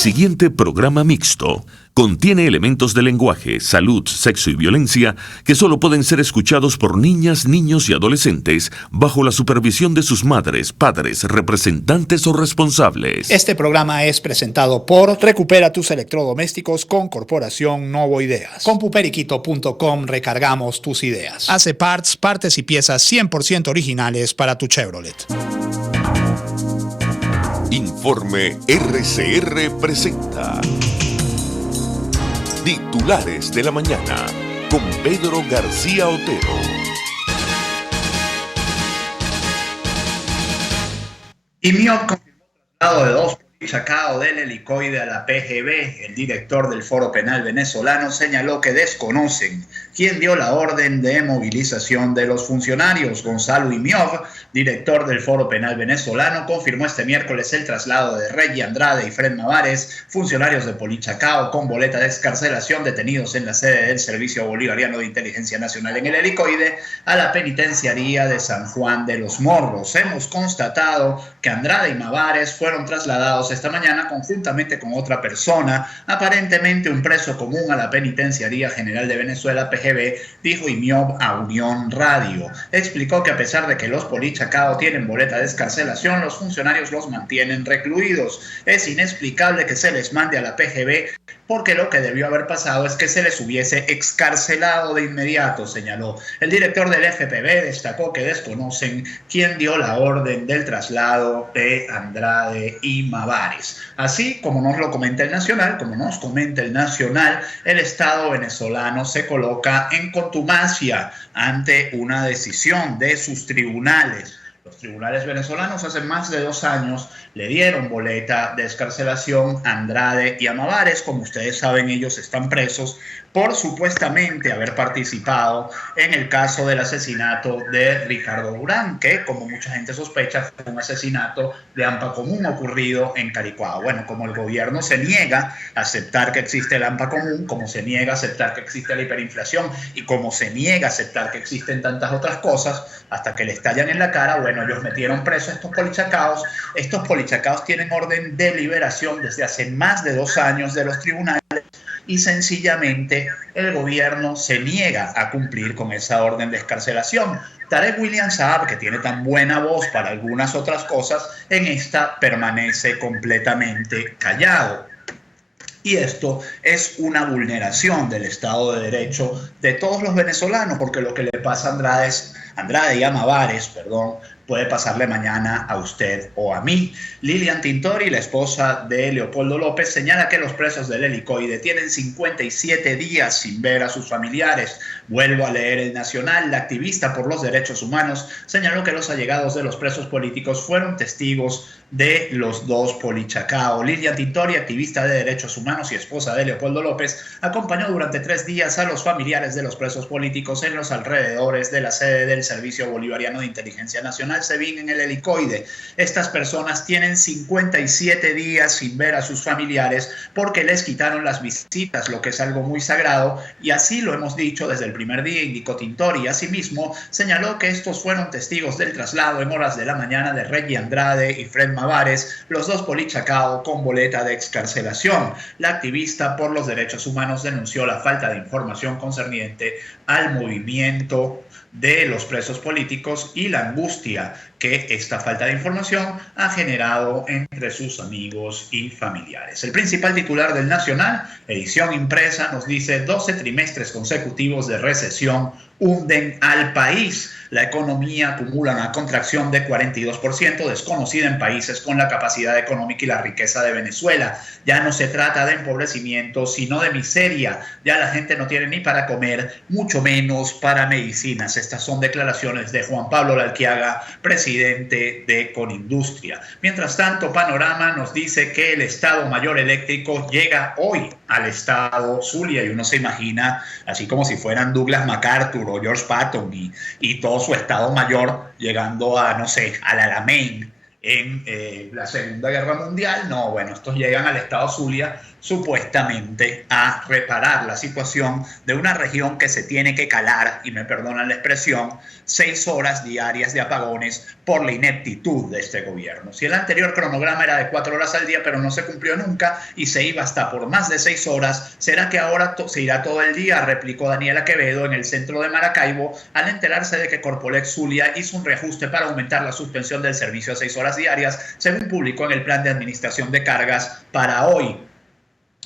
siguiente programa mixto contiene elementos de lenguaje, salud, sexo y violencia que solo pueden ser escuchados por niñas, niños y adolescentes bajo la supervisión de sus madres, padres, representantes o responsables. Este programa es presentado por Recupera tus electrodomésticos con Corporación Novo Ideas. Con puperiquito.com recargamos tus ideas. Hace partes y piezas 100% originales para tu Chevrolet. Informe RCR presenta Titulares de la Mañana con Pedro García Otero. IMIOB confirmó traslado de 2 Chacao del helicoide a la PGB. El director del Foro Penal venezolano señaló que desconocen quién dio la orden de movilización de los funcionarios. Gonzalo Imiob, director del Foro Penal venezolano, confirmó este miércoles el traslado de Reggie Andrade y Fred Mavares, funcionarios de Polichacao con boleta de excarcelación detenidos en la sede del Servicio Bolivariano de Inteligencia Nacional en el helicoide, a la penitenciaría de San Juan de los Morros. Hemos constatado que Andrade y Mavares fueron trasladados esta mañana conjuntamente con otra persona, aparentemente un preso común, a la Penitenciaría General de Venezuela, PGB, dijo Imiob a Unión Radio. Explicó que a pesar de que los Polichacao tienen boleta de excarcelación, los funcionarios los mantienen recluidos. Es inexplicable que se les mande a la PGB porque lo que debió haber pasado es que se les hubiese excarcelado de inmediato, señaló. El director del FPV destacó que desconocen quién dio la orden del traslado de Andrade y Mavares. Así como nos lo comenta el Nacional, el Estado venezolano se coloca en contumacia ante una decisión de sus tribunales. Los tribunales venezolanos hace más de 2 años le dieron boleta de excarcelación a Andrade y a Mavares. Como ustedes saben, ellos están presos por supuestamente haber participado en el caso del asesinato de Ricardo Durán, que, como mucha gente sospecha, fue un asesinato de AMPA común ocurrido en Caricuao. Bueno, como el gobierno se niega a aceptar que existe el AMPA común, como se niega a aceptar que existe la hiperinflación y como se niega a aceptar que existen tantas otras cosas, hasta que le estallan en la cara, bueno, ellos metieron preso a estos polichacaos. Estos polichacaos tienen orden de liberación desde hace más de 2 años de los tribunales, y sencillamente el gobierno se niega a cumplir con esa orden de excarcelación. Tarek William Saab, que tiene tan buena voz para algunas otras cosas, en esta permanece completamente callado. Y esto es una vulneración del Estado de Derecho de todos los venezolanos, porque lo que le pasa a Andrade y a Mavares, puede pasarle mañana a usted o a mí. Lilian Tintori, la esposa de Leopoldo López, señala que los presos del helicoide tienen 57 días sin ver a sus familiares. Vuelvo a leer el Nacional. La activista por los derechos humanos señaló que los allegados de los presos políticos fueron testigos de los 2 Polichacao. Lilian Tintori, activista de derechos humanos y esposa de Leopoldo López, acompañó durante 3 días a los familiares de los presos políticos en los alrededores de la sede del Servicio Bolivariano de Inteligencia Nacional, SEBIN, en el helicoide. Estas personas tienen 57 días sin ver a sus familiares porque les quitaron las visitas, lo que es algo muy sagrado, y así lo hemos dicho desde el primer día, indicó Tintori. Asimismo, señaló que estos fueron testigos del traslado en horas de la mañana de Reggie Andrade y Fred Mavares, los 2 Polichacao con boleta de excarcelación. La activista por los derechos humanos denunció la falta de información concerniente al movimiento de los presos políticos y la angustia que esta falta de información ha generado entre sus amigos y familiares. El principal titular del Nacional, edición impresa, nos dice: 12 trimestres consecutivos de recesión hunden al país. La economía acumula una contracción de 42%, desconocida en países con la capacidad económica y la riqueza de Venezuela. Ya no se trata de empobrecimiento, sino de miseria. Ya la gente no tiene ni para comer, mucho menos para medicinas. Estas son declaraciones de Juan Pablo Lalquiaga, presidente de Conindustria. Mientras tanto, Panorama nos dice que el Estado Mayor Eléctrico llega hoy al estado Zulia, y uno se imagina, así como si fueran Douglas MacArthur o George Patton y todo su Estado Mayor llegando a, no sé, al Alamein en la Segunda Guerra Mundial. No, bueno, estos llegan al estado Zulia supuestamente a reparar la situación de una región que se tiene que calar, y me perdonan la expresión, 6 horas diarias de apagones por la ineptitud de este gobierno. Si el anterior cronograma era de 4 horas al día, pero no se cumplió nunca y se iba hasta por más de 6 horas, ¿será que ahora se irá todo el día?, replicó Daniela Quevedo en el centro de Maracaibo al enterarse de que Corpolex Zulia hizo un reajuste para aumentar la suspensión del servicio a 6 horas diarias, según publicó en el plan de administración de cargas para hoy.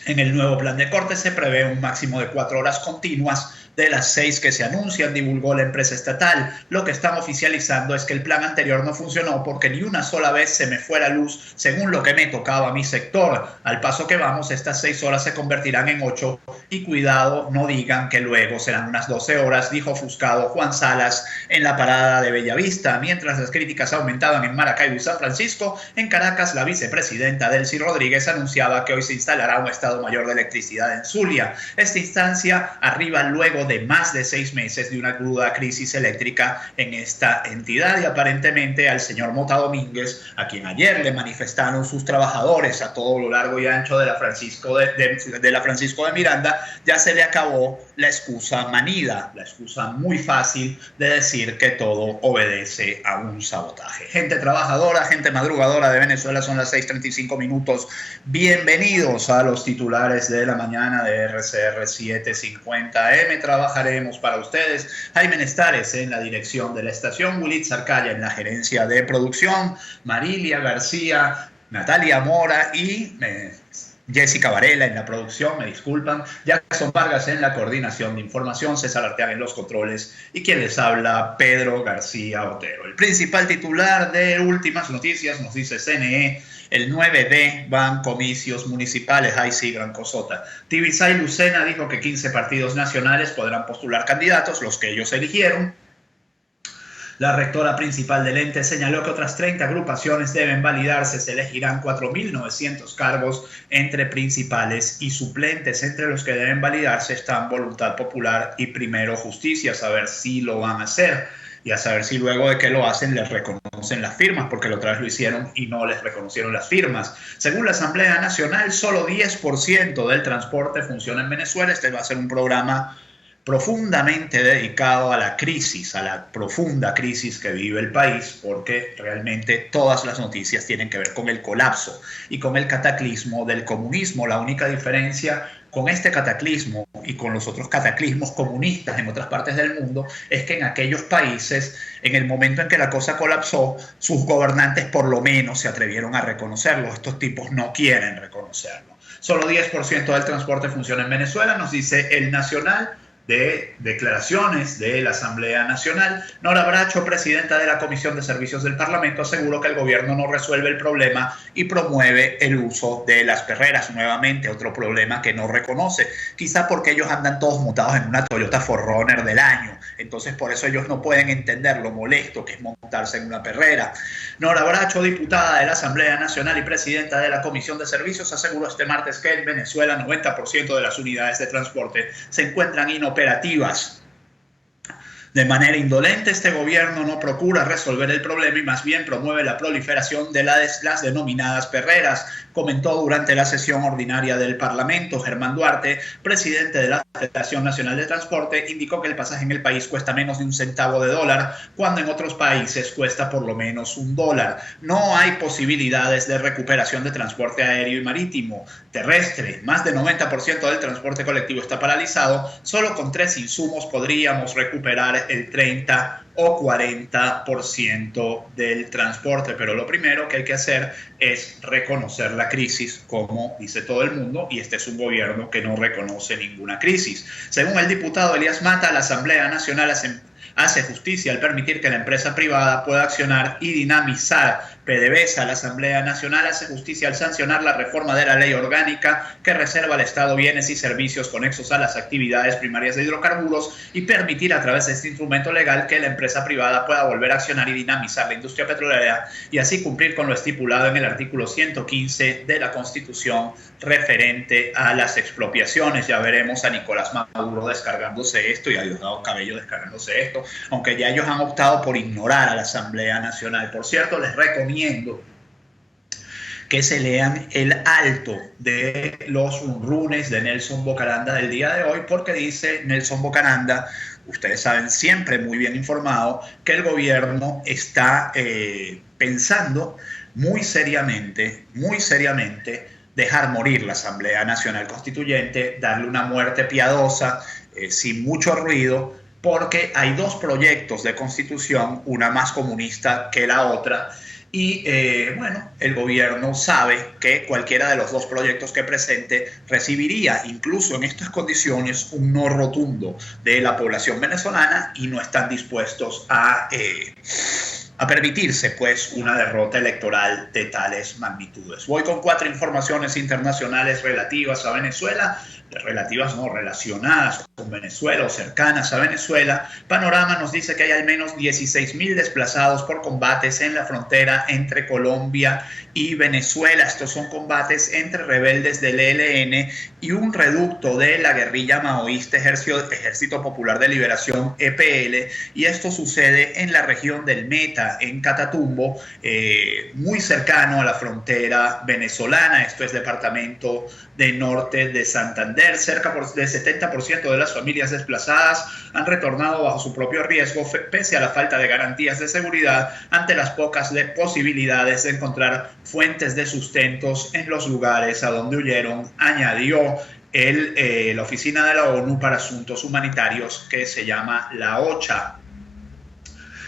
En el nuevo plan de corte se prevé un máximo de 4 horas continuas de las 6 que se anuncian, divulgó la empresa estatal. Lo que están oficializando es que el plan anterior no funcionó porque ni una sola vez se me fue la luz según lo que me tocaba a mi sector. Al paso que vamos, estas 6 horas se convertirán en 8 y cuidado, no digan que luego serán unas 12 horas, dijo ofuscado Juan Salas en la parada de Bellavista. Mientras las críticas aumentaban en Maracaibo y San Francisco, en Caracas la vicepresidenta Delcy Rodríguez anunciaba que hoy se instalará un Estado Mayor de Electricidad en Zulia. Esta instancia arriba luego de más de 6 meses de una aguda crisis eléctrica en esta entidad y aparentemente al señor Mota Domínguez, a quien ayer le manifestaron sus trabajadores a todo lo largo y ancho de la Francisco de Miranda, ya se le acabó la excusa manida, la excusa muy fácil de decir que todo obedece a un sabotaje. Gente trabajadora, gente madrugadora de Venezuela, son las 6:35 minutos. Bienvenidos a los titulares de la mañana de RCR 750M. Trabajaremos para ustedes. Jaime Nestares en la dirección de la estación, Wilitz Arcaya en la gerencia de producción, Marilia García, Natalia Mora y Jessica Varela en la producción, me disculpan, Jackson Vargas en la coordinación de información, César Arteaga en los controles y quien les habla, Pedro García Otero. El principal titular de Últimas Noticias nos dice CNE: el 9D van comicios municipales. Ay, sí, gran cosota. Tibisay Lucena dijo que 15 partidos nacionales podrán postular candidatos, los que ellos eligieron. La rectora principal del ente señaló que otras 30 agrupaciones deben validarse. Se elegirán 4.900 cargos entre principales y suplentes. Entre los que deben validarse están Voluntad Popular y Primero Justicia. A saber si lo van a hacer y a saber si luego de que lo hacen les reconocen las firmas, porque la otra vez lo hicieron y no les reconocieron las firmas. Según la Asamblea Nacional, solo 10% del transporte funciona en Venezuela. Este va a ser un programa profundamente dedicado a la crisis, a la profunda crisis que vive el país, porque realmente todas las noticias tienen que ver con el colapso y con el cataclismo del comunismo. La única diferencia con este cataclismo y con los otros cataclismos comunistas en otras partes del mundo es que en aquellos países, en el momento en que la cosa colapsó, sus gobernantes por lo menos se atrevieron a reconocerlo. Estos tipos no quieren reconocerlo. Solo 10% del transporte funciona en Venezuela, nos dice El Nacional, de declaraciones de la Asamblea Nacional. Nora Bracho, presidenta de la Comisión de Servicios del Parlamento, aseguró que el gobierno no resuelve el problema y promueve el uso de las perreras. Nuevamente, otro problema que no reconoce, quizá porque ellos andan todos montados en una Toyota 4Runner del año, entonces por eso ellos no pueden entender lo molesto que es montarse en una perrera. Nora Bracho, diputada de la Asamblea Nacional y presidenta de la Comisión de Servicios, aseguró este martes que en Venezuela 90% de las unidades de transporte se encuentran inoperativas. De manera indolente, este gobierno no procura resolver el problema y más bien promueve la proliferación de las denominadas perreras, comentó durante la sesión ordinaria del Parlamento. Germán Duarte, presidente de la Federación Nacional de Transporte, indicó que el pasaje en el país cuesta menos de un centavo de dólar, cuando en otros países cuesta por lo menos $1. No hay posibilidades de recuperación de transporte aéreo y marítimo. Terrestre, más del 90% del transporte colectivo está paralizado. Solo con 3 insumos podríamos recuperar el 30 o 40% del transporte, pero lo primero que hay que hacer es reconocer la crisis, como dice todo el mundo, y este es un gobierno que no reconoce ninguna crisis. Según el diputado Elías Mata, la Asamblea Nacional hace justicia al permitir que la empresa privada pueda accionar y dinamizar PDVSA. La Asamblea Nacional hace justicia al sancionar la reforma de la ley orgánica que reserva al Estado bienes y servicios conexos a las actividades primarias de hidrocarburos y permitir a través de este instrumento legal que la empresa privada pueda volver a accionar y dinamizar la industria petrolera y así cumplir con lo estipulado en el artículo 115 de la Constitución referente a las expropiaciones. Ya veremos a Nicolás Maduro descargándose esto y a Diosdado Cabello descargándose esto, aunque ya ellos han optado por ignorar a la Asamblea Nacional. Por cierto, les recomiendo que se lean el alto de los runrunes de Nelson Bocaranda del día de hoy, porque dice Nelson Bocaranda: ustedes saben, siempre muy bien informado, que el gobierno está pensando muy seriamente, dejar morir la Asamblea Nacional Constituyente, darle una muerte piadosa, sin mucho ruido, porque hay dos proyectos de constitución, una más comunista que la otra, y bueno, el gobierno sabe que cualquiera de los dos proyectos que presente recibiría, incluso en estas condiciones, un no rotundo de la población venezolana y no están dispuestos a permitirse pues una derrota electoral de tales magnitudes. Voy con 4 informaciones internacionales relativas a Venezuela, relacionadas con Venezuela o cercanas a Venezuela. Panorama nos dice que hay al menos 16.000 desplazados por combates en la frontera entre Colombia y Venezuela. Estos son combates entre rebeldes del ELN y un reducto de la guerrilla maoísta Ejército Popular de Liberación, EPL, y esto sucede en la región del Meta, en Catatumbo, muy cercano a la frontera venezolana. Esto es departamento de Norte de Santander. Cerca del 70% de las familias desplazadas han retornado bajo su propio riesgo, pese a la falta de garantías de seguridad, ante las pocas posibilidades de encontrar fuentes de sustentos en los lugares a donde huyeron, añadió la Oficina de la ONU para Asuntos Humanitarios, que se llama la OCHA.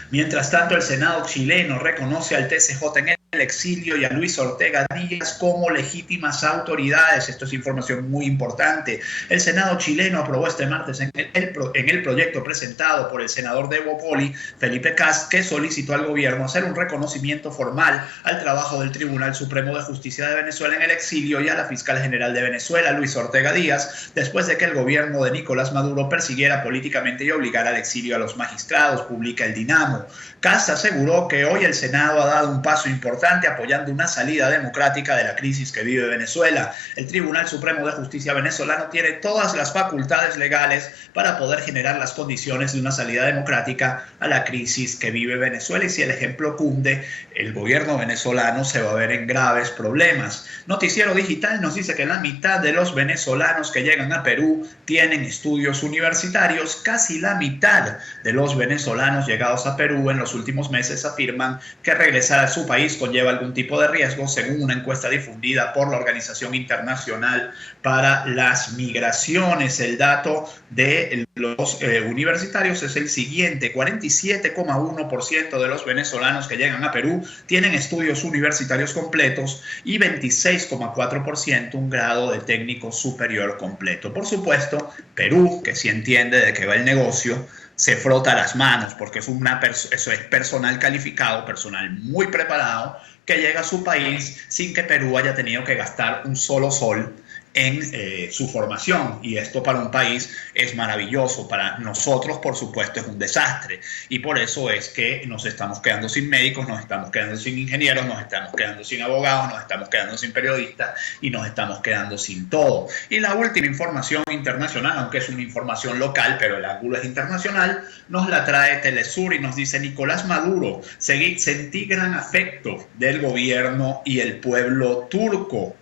Mientras tanto, el Senado chileno reconoce al TCJ en el exilio y a Luis Ortega Díaz como legítimas autoridades. Esto es información muy importante. El Senado chileno aprobó este martes en el proyecto presentado por el senador de Bopoli, Felipe Kast, que solicitó al gobierno hacer un reconocimiento formal al trabajo del Tribunal Supremo de Justicia de Venezuela en el exilio y a la fiscal general de Venezuela, Luis Ortega Díaz, después de que el gobierno de Nicolás Maduro persiguiera políticamente y obligara al exilio a los magistrados, publica el Dinamo. Kast aseguró que hoy el Senado ha dado un paso importante apoyando una salida democrática de la crisis que vive Venezuela. El Tribunal Supremo de Justicia venezolano tiene todas las facultades legales para poder generar las condiciones de una salida democrática a la crisis que vive Venezuela, y si el ejemplo cunde, el gobierno venezolano se va a ver en graves problemas. Noticiero Digital nos dice que la mitad de los venezolanos que llegan a Perú tienen estudios universitarios. Casi la mitad de los venezolanos llegados a Perú en los últimos meses afirman que regresar a su país conlleva algún tipo de riesgo, según una encuesta difundida por la Organización Internacional para las Migraciones. El dato de los universitarios es el siguiente: 47,1% de los venezolanos que llegan a Perú tienen estudios universitarios completos y 26,4% un grado de técnico superior completo. Por supuesto, Perú, que sí entiende de qué va el negocio, se frota las manos, porque eso es personal calificado, personal muy preparado, que llega a su país sin que Perú haya tenido que gastar un solo sol en su formación, y esto para un país es maravilloso. Para nosotros, por supuesto, es un desastre, y por eso es que nos estamos quedando sin médicos, nos estamos quedando sin ingenieros, nos estamos quedando sin abogados, nos estamos quedando sin periodistas y nos estamos quedando sin todo. Y la última información internacional, aunque es una información local, pero el ángulo es internacional, nos la trae Telesur y nos dice: Nicolás Maduro, sentí gran afecto del gobierno y el pueblo turco.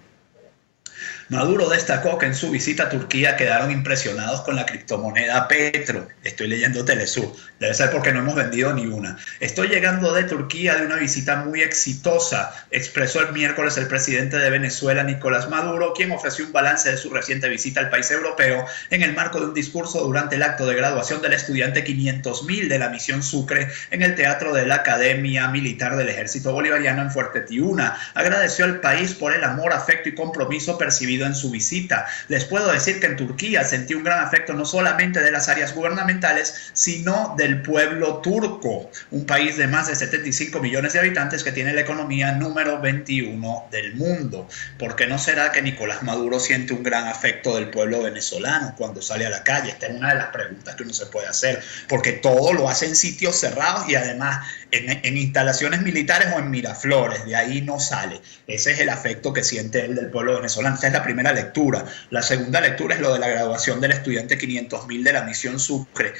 Maduro destacó que en su visita a Turquía quedaron impresionados con la criptomoneda Petro. Estoy leyendo Telesur, debe ser porque no hemos vendido ni una. Estoy llegando de Turquía de una visita muy exitosa, expresó el miércoles el presidente de Venezuela, Nicolás Maduro, quien ofreció un balance de su reciente visita al país europeo en el marco de un discurso durante el acto de graduación del estudiante 500.000 de la misión Sucre en el Teatro de la Academia Militar del Ejército Bolivariano en Fuerte Tiuna. Agradeció al país por el amor, afecto y compromiso percibido en su visita. Les puedo decir que en Turquía sentí un gran afecto no solamente de las áreas gubernamentales, sino del pueblo turco, un país de más de 75 millones de habitantes que tiene la economía número 21 del mundo. ¿Por qué no será que Nicolás Maduro siente un gran afecto del pueblo venezolano cuando sale a la calle? Esta es una de las preguntas que uno se puede hacer, porque todo lo hace en sitios cerrados y además en instalaciones militares o en Miraflores, de ahí no sale. Ese es el afecto que siente él del pueblo venezolano. Esa es la primera lectura. La segunda lectura es lo de la graduación del estudiante 500.000 de la misión Sucre.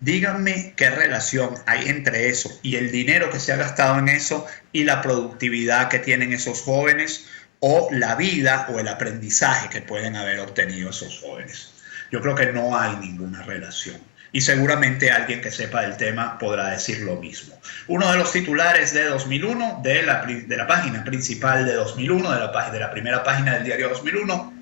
Díganme qué relación hay entre eso y el dinero que se ha gastado en eso y la productividad que tienen esos jóvenes, o la vida o el aprendizaje que pueden haber obtenido esos jóvenes. Yo creo que no hay ninguna relación. Y seguramente alguien que sepa del tema podrá decir lo mismo. Uno de los titulares de 2001, de la página principal de 2001, de la primera página del diario 2001,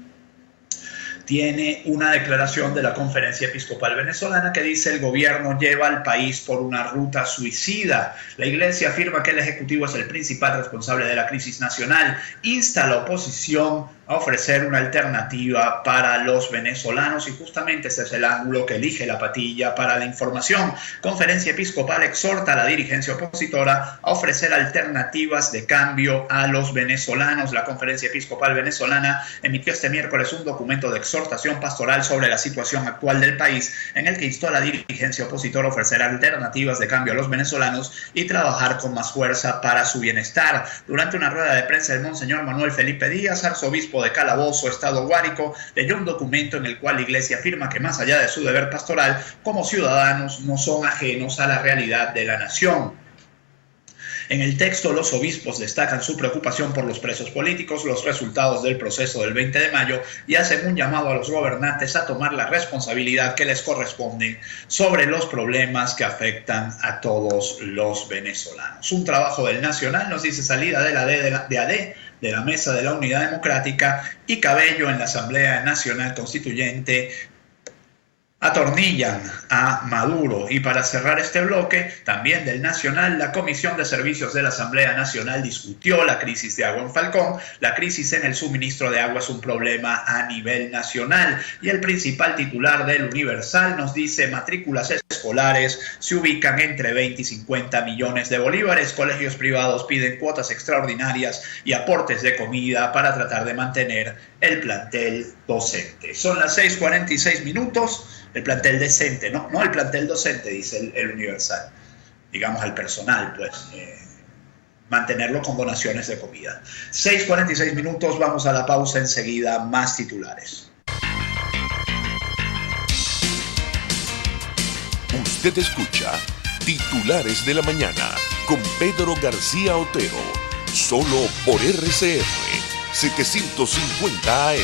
tiene una declaración de la Conferencia Episcopal Venezolana que dice: el gobierno lleva al país por una ruta suicida. La Iglesia afirma que el Ejecutivo es el principal responsable de la crisis nacional. Insta a la oposición a ofrecer una alternativa para los venezolanos, y justamente ese es el ángulo que elige la Patilla para la información. Conferencia Episcopal exhorta a la dirigencia opositora a ofrecer alternativas de cambio a los venezolanos. La Conferencia Episcopal Venezolana emitió este miércoles un documento de exhortación pastoral sobre la situación actual del país, en el que instó a la dirigencia opositora a ofrecer alternativas de cambio a los venezolanos y trabajar con más fuerza para su bienestar. Durante una rueda de prensa, el Monseñor Manuel Felipe Díaz, arzobispo de Calabozo, Estado Guárico, leyó un documento en el cual la Iglesia afirma que, más allá de su deber pastoral, como ciudadanos no son ajenos a la realidad de la nación. En el texto, los obispos destacan su preocupación por los presos políticos, los resultados del proceso del 20 de mayo y hacen un llamado a los gobernantes a tomar la responsabilidad que les corresponde sobre los problemas que afectan a todos los venezolanos. Un trabajo del Nacional nos dice: salida de la Mesa de la Unidad Democrática, y Cabello en la Asamblea Nacional Constituyente atornillan a Maduro. Y para cerrar este bloque, también del Nacional, la Comisión de Servicios de la Asamblea Nacional discutió la crisis de agua en Falcón. La crisis en el suministro de agua es un problema a nivel nacional. Y el principal titular del Universal nos dice: matrículas escolares se ubican entre 20 y 50 millones de bolívares. Colegios privados piden cuotas extraordinarias y aportes de comida para tratar de mantener el plantel docente. Son las 6:46 minutos. El plantel decente, no el plantel docente, dice el Universal. Digamos al personal, pues, mantenerlo con donaciones de comida. 6:46 minutos, vamos a la pausa, enseguida más titulares. Usted escucha Titulares de la Mañana con Pedro García Otero, solo por RCR 750 AM.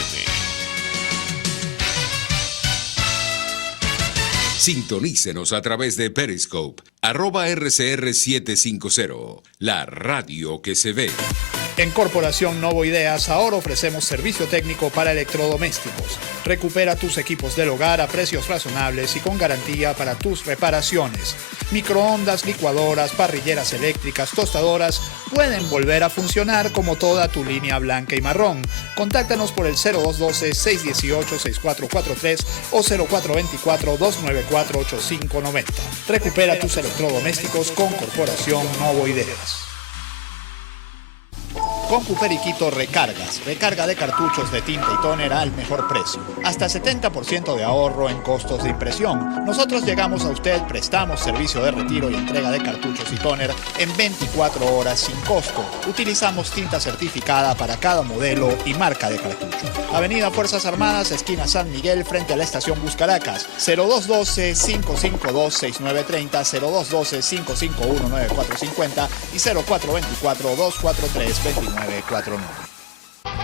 Sintonícenos a través de Periscope, @RCR750, la radio que se ve. En Corporación Novo Ideas ahora ofrecemos servicio técnico para electrodomésticos. Recupera tus equipos del hogar a precios razonables y con garantía para tus reparaciones. Microondas, licuadoras, parrilleras eléctricas, tostadoras pueden volver a funcionar como toda tu línea blanca y marrón. Contáctanos por el 0212-618-6443 o 0424-294-8590. Recupera tus electrodomésticos con Corporación Novo Ideas. Con Cuperiquito recargas. Recarga de cartuchos de tinta y tóner al mejor precio. Hasta 70% de ahorro en costos de impresión. Nosotros llegamos a usted, prestamos servicio de retiro y entrega de cartuchos y tóner en 24 horas sin costo. Utilizamos tinta certificada para cada modelo y marca de cartucho. Avenida Fuerzas Armadas, esquina San Miguel, frente a la estación Buscaracas. 0212-552-6930, 0212-551-9450 y 0424-243-2949.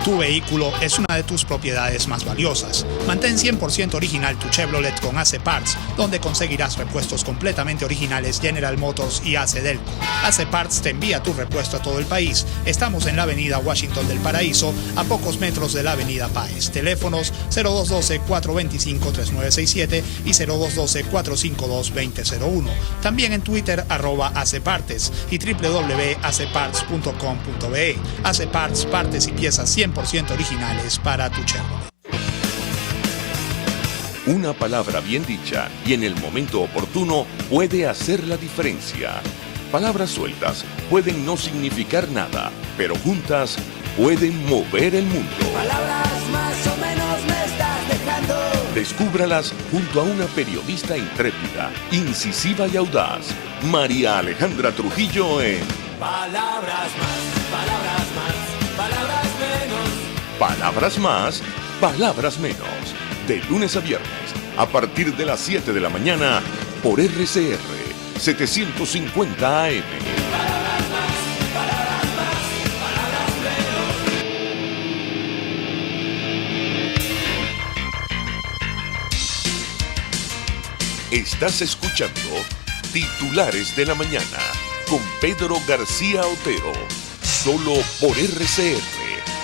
Tu vehículo es una de tus propiedades más valiosas. Mantén 100% original tu Chevrolet con AC Parts, donde conseguirás repuestos completamente originales General Motors y AC Delco. AC Parts te envía tu repuesto a todo el país. Estamos en la avenida Washington del Paraíso, a pocos metros de la avenida Páez. Teléfonos 0212-425-3967 y 0212-452-2001. También en Twitter @ACPartes y www.acparts.com.be. AC Parts, partes y piezas 100% originales para tu Chevrolet. Una palabra bien dicha y en el momento oportuno puede hacer la diferencia. Palabras sueltas pueden no significar nada, pero juntas pueden mover el mundo. Palabras más o menos me estás dejando. Descúbralas junto a una periodista intrépida, incisiva y audaz, María Alejandra Trujillo en Palabras más, palabras más, palabras menos. Palabras más, palabras menos. De lunes a viernes, a partir de las 7 de la mañana, por RCR 750 AM. Palabras más, palabras más, palabras menos. Estás escuchando Titulares de la Mañana con Pedro García Otero, solo por RCR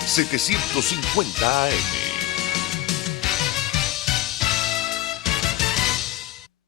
750 AM.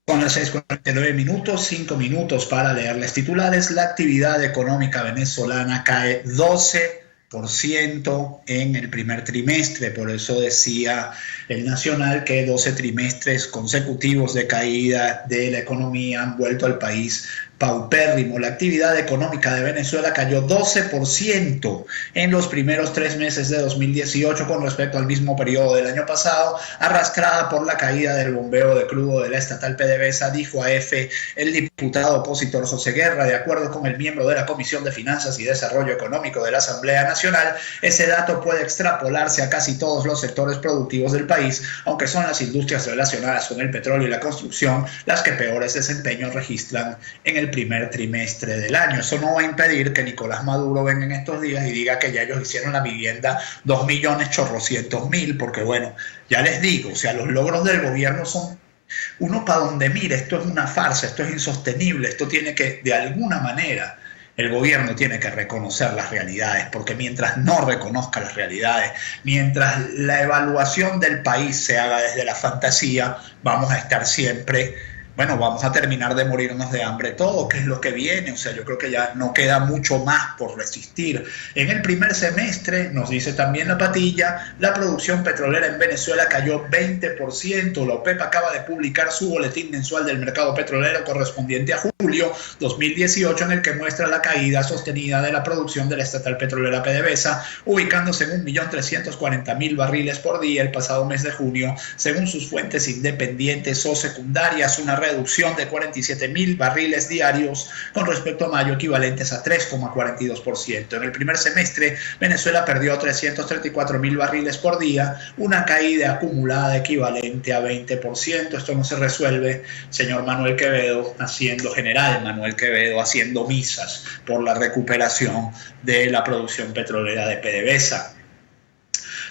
Con las 6:49, 5 minutos para leerles titulares. La actividad económica venezolana cae 12% en el primer trimestre. Por eso decía el Nacional que 12 trimestres consecutivos de caída de la economía han vuelto al país paupérrimo. La actividad económica de Venezuela cayó 12% en los primeros 3 meses de 2018 con respecto al mismo periodo del año pasado, arrastrada por la caída del bombeo de crudo de la estatal PDVSA, dijo a EFE el diputado opositor José Guerra. De acuerdo con el miembro de la Comisión de Finanzas y Desarrollo Económico de la Asamblea Nacional, ese dato puede extrapolarse a casi todos los sectores productivos del país, aunque son las industrias relacionadas con el petróleo y la construcción las que peores desempeños registran en el primer trimestre del año. Eso no va a impedir que Nicolás Maduro venga en estos días y diga que ya ellos hicieron la vivienda 2.800.000, porque bueno, ya les digo, o sea, los logros del gobierno son uno para donde mire. Esto es una farsa, esto es insostenible, esto tiene que, de alguna manera, el gobierno tiene que reconocer las realidades, porque mientras no reconozca las realidades, mientras la evaluación del país se haga desde la fantasía, vamos a estar siempre, bueno, vamos a terminar de morirnos de hambre todo, que es lo que viene. O sea, yo creo que ya no queda mucho más por resistir. En el primer semestre, nos dice también la Patilla, la producción petrolera en Venezuela cayó 20%. La OPEP acaba de publicar su boletín mensual del mercado petrolero correspondiente a julio 2018, en el que muestra la caída sostenida de la producción de la estatal petrolera PDVSA, ubicándose en 1.340.000 barriles por día el pasado mes de junio, según sus fuentes independientes o secundarias, una reducción de 47.000 barriles diarios con respecto a mayo, equivalentes a 3,42%. En el primer semestre, Venezuela perdió 334.000 barriles por día, una caída acumulada equivalente a 20%. Esto no se resuelve, general Manuel Quevedo haciendo misas por la recuperación de la producción petrolera de PDVSA.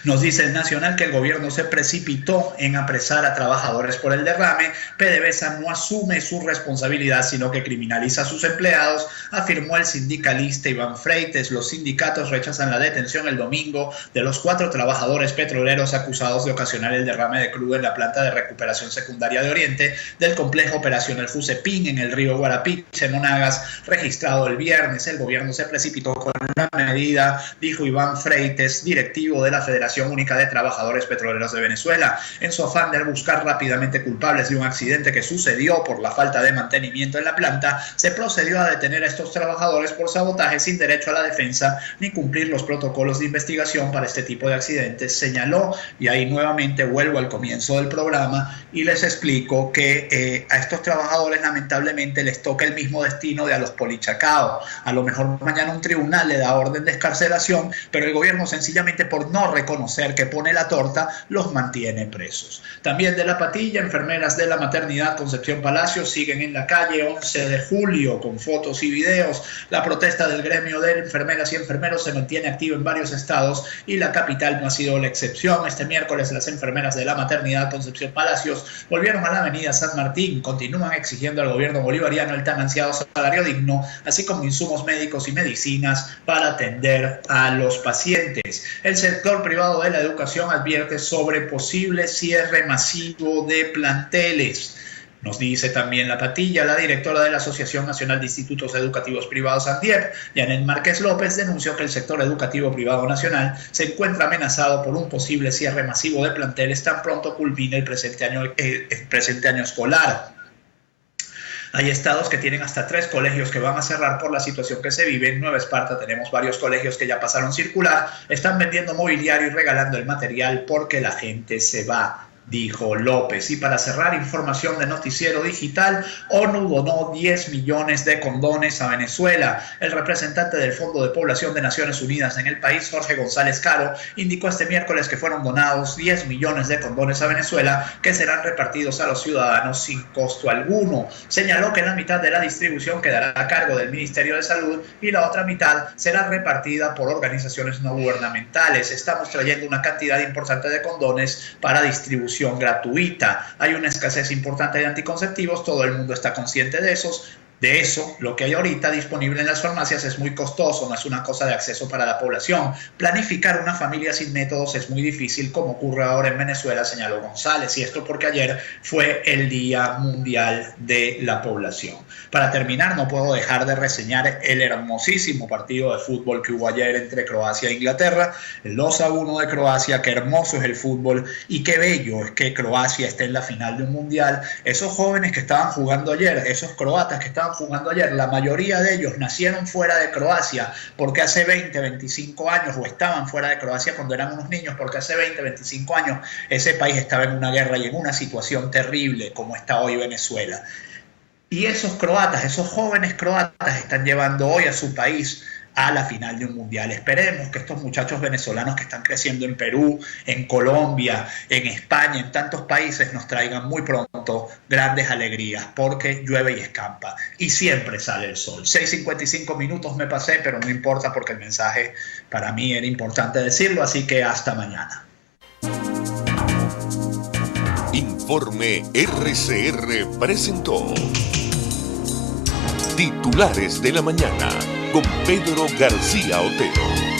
Nos dice el Nacional que el gobierno se precipitó en apresar a trabajadores por el derrame. PDVSA no asume su responsabilidad, sino que criminaliza a sus empleados, afirmó el sindicalista Iván Freites. Los sindicatos rechazan la detención el domingo de los 4 trabajadores petroleros acusados de ocasionar el derrame de crudo en la planta de recuperación secundaria de Oriente del complejo operacional Fusepin en el río Guarapiche, en Monagas, registrado el viernes. El gobierno se precipitó con la medida, dijo Iván Freites, directivo de la Federación Única de Trabajadores Petroleros de Venezuela, en su afán de buscar rápidamente culpables de un accidente que sucedió por la falta de mantenimiento en la planta. Se procedió a detener a estos trabajadores por sabotaje sin derecho a la defensa ni cumplir los protocolos de investigación para este tipo de accidentes, señaló. Y ahí nuevamente vuelvo al comienzo del programa y les explico que a estos trabajadores lamentablemente les toca el mismo destino de a los Polichacao. A lo mejor mañana un tribunal le da orden de excarcelación, pero el gobierno sencillamente, por no reconocer que pone la torta, los mantiene presos. También de la Patilla, enfermeras de la maternidad Concepción Palacios siguen en la calle 11 de julio con fotos y videos. La protesta del gremio de enfermeras y enfermeros se mantiene activa en varios estados y la capital no ha sido la excepción. Este miércoles las enfermeras de la maternidad Concepción Palacios volvieron a la avenida San Martín, continúan exigiendo al gobierno bolivariano el tan ansiado salario digno, así como insumos médicos y medicinas para atender a los pacientes. El sector privado de la educación advierte sobre posible cierre masivo de planteles. Nos dice también la Patilla, la directora de la Asociación Nacional de Institutos Educativos Privados ANDIEP, Yanet Márquez López, denunció que el sector educativo privado nacional se encuentra amenazado por un posible cierre masivo de planteles tan pronto culmine el presente año escolar. Hay estados que tienen hasta 3 colegios que van a cerrar por la situación que se vive. En Nueva Esparta tenemos varios colegios que ya pasaron circular, están vendiendo mobiliario y regalando el material porque la gente se va, dijo López. Y para cerrar, información de Noticiero Digital, ONU donó 10 millones de condones a Venezuela. El representante del Fondo de Población de Naciones Unidas en el país, Jorge González Caro, indicó este miércoles que fueron donados 10 millones de condones a Venezuela que serán repartidos a los ciudadanos sin costo alguno. Señaló que la mitad de la distribución quedará a cargo del Ministerio de Salud y la otra mitad será repartida por organizaciones no gubernamentales. Estamos trayendo una cantidad importante de condones para distribución distribución gratuita. Hay una escasez importante de anticonceptivos, todo el mundo está consciente de eso. Lo que hay ahorita disponible en las farmacias es muy costoso, no es una cosa de acceso para la población. Planificar una familia sin métodos es muy difícil, como ocurre ahora en Venezuela, señaló González, y esto porque ayer fue el Día Mundial de la Población. Para terminar, no puedo dejar de reseñar el hermosísimo partido de fútbol que hubo ayer entre Croacia e Inglaterra, el 2-1 de Croacia. Qué hermoso es el fútbol y qué bello es que Croacia esté en la final de un mundial. Esos jóvenes que estaban jugando ayer, esos croatas que estaban jugando ayer, la mayoría de ellos nacieron fuera de Croacia porque hace 20, 25 años, o estaban fuera de Croacia cuando eran unos niños, porque hace 20, 25 años ese país estaba en una guerra y en una situación terrible como está hoy Venezuela. Y esos croatas, esos jóvenes croatas están llevando hoy a su país a la final de un mundial. Esperemos que estos muchachos venezolanos que están creciendo en Perú, en Colombia, en España, en tantos países, nos traigan muy pronto grandes alegrías, porque llueve y escampa y siempre sale el sol. 6:55 minutos me pasé, pero no importa porque el mensaje para mí era importante decirlo, así que hasta mañana. Informe RCR presentó Titulares de la Mañana con Pedro García Otero.